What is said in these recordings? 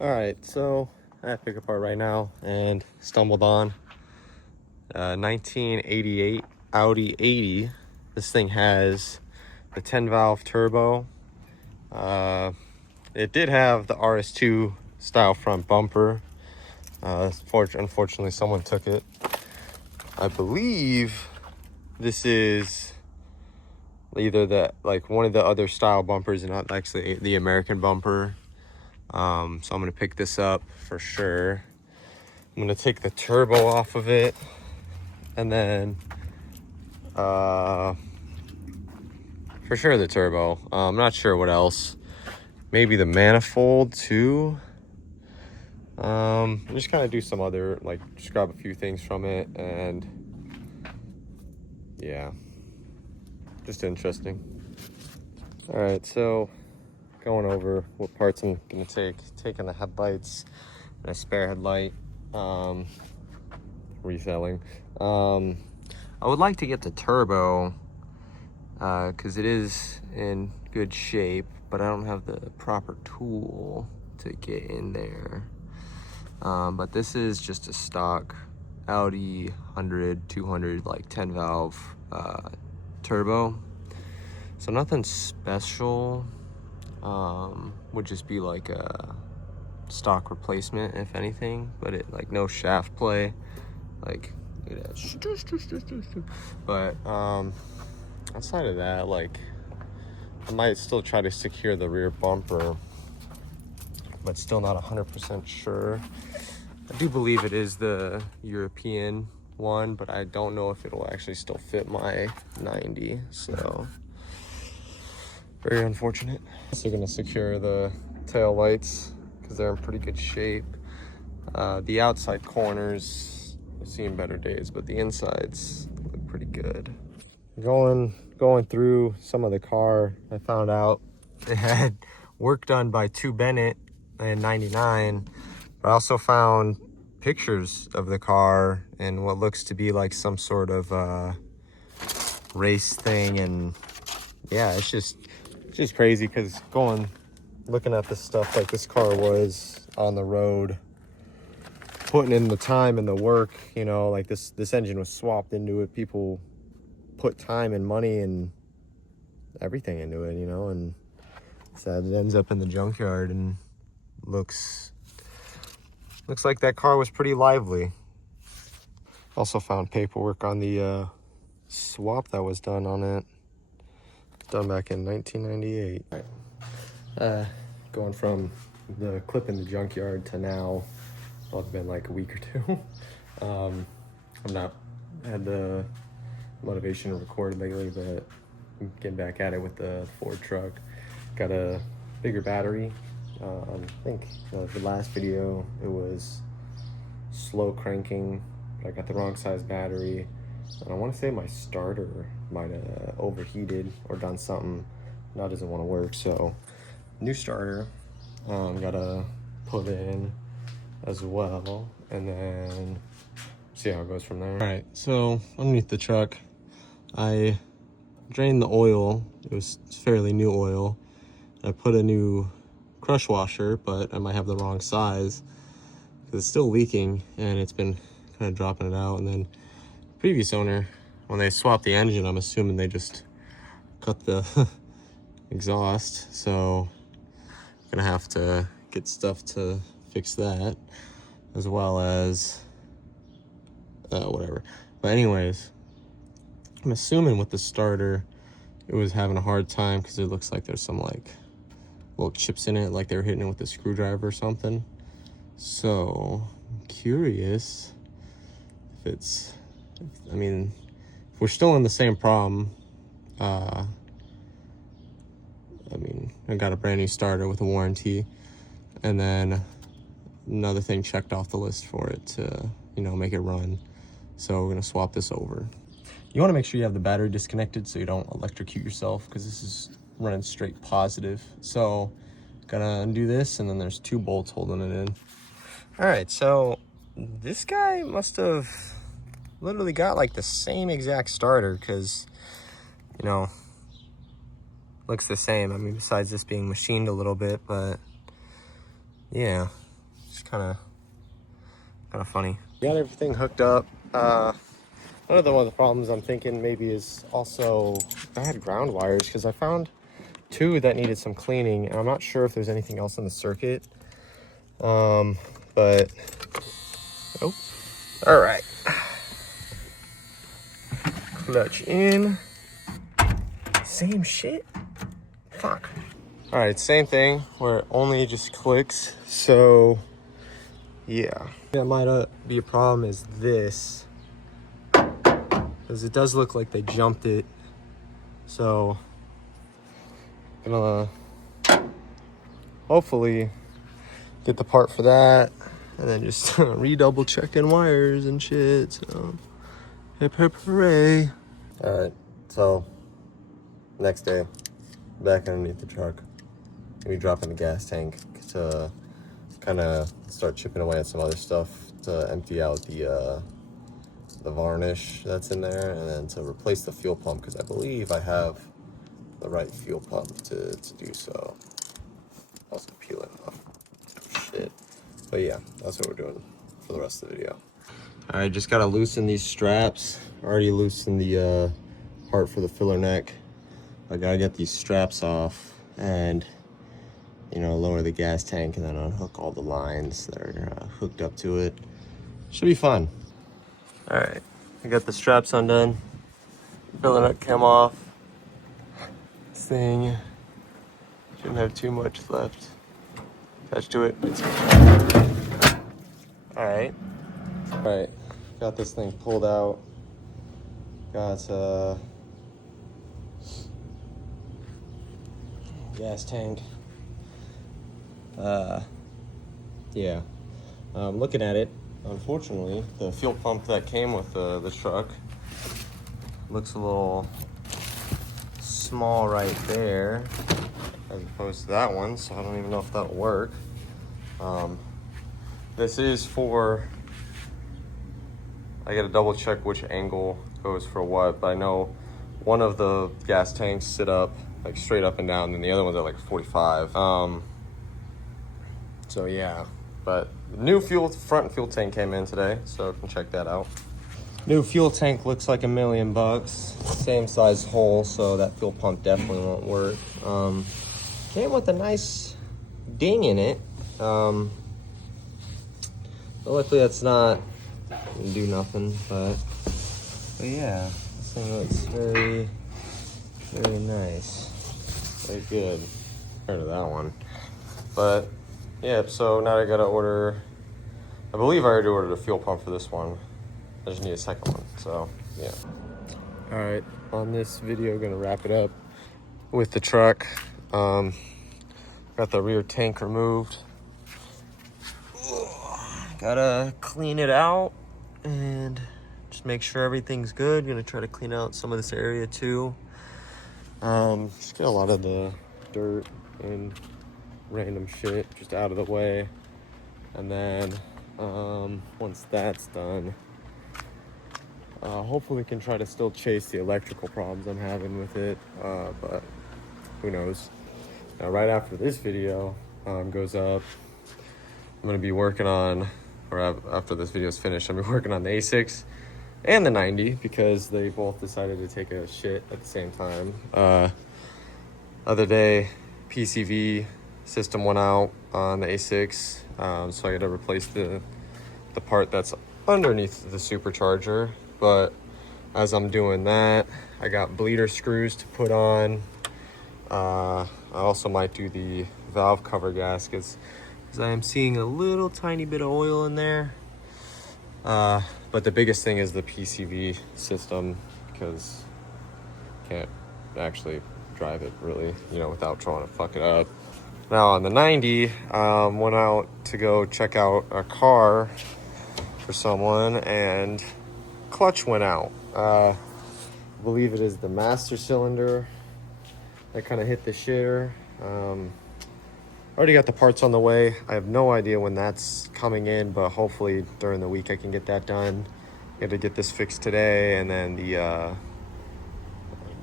All right, so I have to pick apart right now and stumbled on 1988 Audi 80. This thing has the 10 valve turbo. It did have the RS2 style front bumper. Unfortunately, someone took it. I believe this is either one of the other style bumpers and not actually the American bumper. So I'm gonna pick this up for sure. I'm gonna take the turbo off of it, and then for sure the turbo. I'm not sure what else. Maybe the manifold too. Just kind of do some other, just grab a few things from it, and yeah, just interesting. All right, so going over what parts I'm gonna taking the headlights and a spare headlight, reselling. I would like to get the turbo because it is in good shape, but I don't have the proper tool to get in there. But this is just a stock Audi 100, 200, 10 valve turbo. So nothing special. Would just be like a stock replacement, if anything, but it no shaft play. But outside of that, I might still try to secure the rear bumper, but still not 100% sure. I do believe it is the European one, but I don't know if it'll actually still fit my 90, so very unfortunate. Also gonna secure the tail lights because they're in pretty good shape. The outside corners have seen better days, but the insides look pretty good. Going through some of the car, I found out it had work done by Bennett in '99. But I also found pictures of the car and what looks to be like some sort of race thing, and yeah, it's just crazy because looking at this stuff, this car was on the road putting in the time and the work, this engine was swapped into it. People put time and money and everything into it, and so it ends up in the junkyard and looks like that car was pretty lively. Also found paperwork on the swap that was done on it, done back in 1998. Going from the clip in the junkyard to now, well, it's been like a week or two. I've not had the motivation to record lately, but I'm getting back at it with the Ford truck. Got a bigger battery. I think the last video, it was slow cranking, but I got the wrong size battery. And I want to say my starter might have overheated or done something that doesn't want to work. So new starter, gotta put in as well, and then see how it goes from there. All right, so underneath the truck, I drained the oil. It was fairly new oil. I put a new crush washer, but I might have the wrong size because it's still leaking and it's been kind of dropping it out. And then previous owner, when they swapped the engine, I'm assuming they just cut the exhaust. So I'm gonna have to get stuff to fix that, as well as whatever. But anyways, I'm assuming with the starter, it was having a hard time because it looks like there's some little chips in it, like they were hitting it with a screwdriver or something. So I'm curious if we're still in the same problem. I got a brand new starter with a warranty, and then another thing checked off the list for it to, make it run. So we're gonna swap this over. You wanna make sure you have the battery disconnected so you don't electrocute yourself, because this is running straight positive. So gonna undo this, and then there's 2 bolts holding it in. All right, so this guy must have literally got the same exact starter, because looks the same. Besides this being machined a little bit, but yeah, kind of funny. Got everything hooked up. One of the problems I'm thinking maybe is also bad ground wires, because I found 2 that needed some cleaning, and I'm not sure if there's anything else in the circuit. But oh, all right. Clutch in. Same shit. Fuck. All right, same thing where it only just clicks. So yeah, that might be a problem. Is this? Because it does look like they jumped it. So I'm gonna hopefully get the part for that, and then just redouble checking wires and shit. So hip hip hooray. All right, so next day, back underneath the truck, we drop in the gas tank to kind of start chipping away at some other stuff to empty out the varnish that's in there, and then to replace the fuel pump, because I believe I have the right fuel pump to do so. Also peel it off. Shit. But yeah, that's what we're doing for the rest of the video. All right, just gotta loosen these straps. Already loosened the part for the filler neck. I gotta get these straps off and, you know, lower the gas tank and then unhook all the lines that are hooked up to it. Should be fun. All right, I got the straps undone. Filler nut came off. This thing shouldn't have too much left attached to it. All right, got this thing pulled out. Got gas tank. Yeah, looking at it, unfortunately, the fuel pump that came with the truck looks a little small right there as opposed to that one, so I don't even know if that'll work. This is for, I gotta double check which angle goes for what, but I know one of the gas tanks sit up like straight up and down, and the other one's at like 45. So yeah, but new front fuel tank came in today, so you can check that out. New fuel tank looks like $1 million. Same size hole, so that fuel pump definitely won't work. Came with a nice ding in it. But luckily that's not gonna do nothing, but yeah, this thing looks very, very nice. Very good compared to that one. But yeah, so now I gotta order, I believe I already ordered a fuel pump for this one. I just need a second one, so yeah. All right, on this video, gonna wrap it up with the truck. Got the rear tank removed. Gotta clean it out and just make sure everything's good. Gonna try to clean out some of this area too. Just get a lot of the dirt and random shit just out of the way. And then once that's done, hopefully we can try to still chase the electrical problems I'm having with it, but who knows. Now, right after this video goes up, I'm gonna be working on, or after this video is finished, I'm gonna be working on the A6 and the 90, because they both decided to take a shit at the same time. Other day, PCV system went out on the A6, so I had to replace the part that's underneath the supercharger. But as I'm doing that, I got bleeder screws to put on. I also might do the valve cover gaskets, because I am seeing a little tiny bit of oil in there. But the biggest thing is the PCV system, because you can't actually drive it really, you know, without trying to fuck it up. Now on the 90, went out to go check out a car for someone, and clutch went out. I believe it is the master cylinder that kind of hit the shitter. Already got the parts on the way. I have no idea when that's coming in, but hopefully during the week I can get that done. Got to get this fixed today, and then the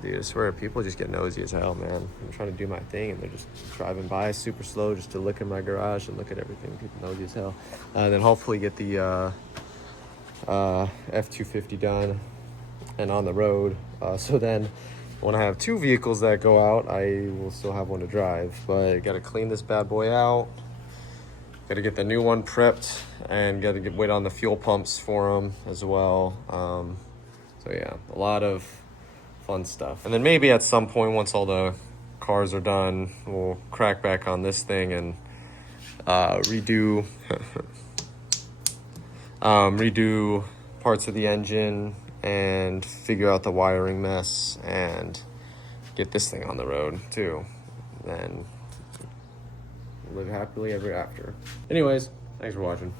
Dude, I swear, people just get nosy as hell, man. I'm trying to do my thing, and they're just driving by super slow just to look in my garage and look at everything. People nosy as hell. And then hopefully get the F250 done and on the road. So then when I have 2 vehicles that go out, I will still have one to drive. But I gotta clean this bad boy out. Gotta get the new one prepped, and gotta wait on the fuel pumps for them as well. So yeah, a lot of fun stuff. And then maybe at some point, once all the cars are done, we'll crack back on this thing and redo redo parts of the engine and figure out the wiring mess and get this thing on the road too. Then live happily ever after. Anyways, thanks for watching.